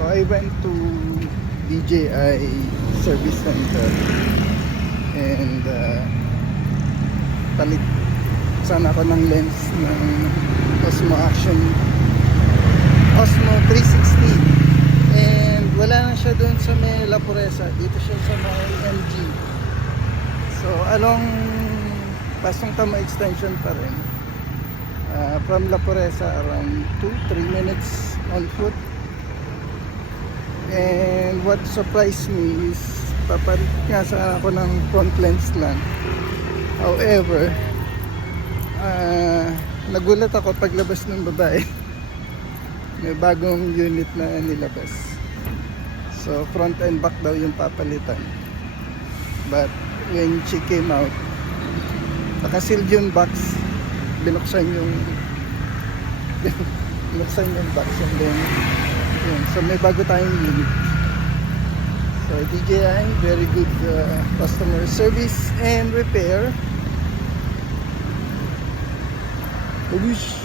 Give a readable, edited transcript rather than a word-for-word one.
So I went to DJI Service Center and palit sana ako ng lens ng Osmo Action Osmo 360 and wala na siya doon sa may La Puresa, dito siya sa may MG. So along Pasong Tamo extension pa rin, from La Puresa around 2-3 minutes on foot. And what surprised me is papalit nga sa ako ng front lens lang. However, nagulat ako paglabas ng babae. May bagong unit na nilabas. So front and back daw yung papalitan. But when she came out, nakasealed yung box, binuksan yung box and then yun. So may bago tayong unit. So DJI, very good customer service and repair. Wish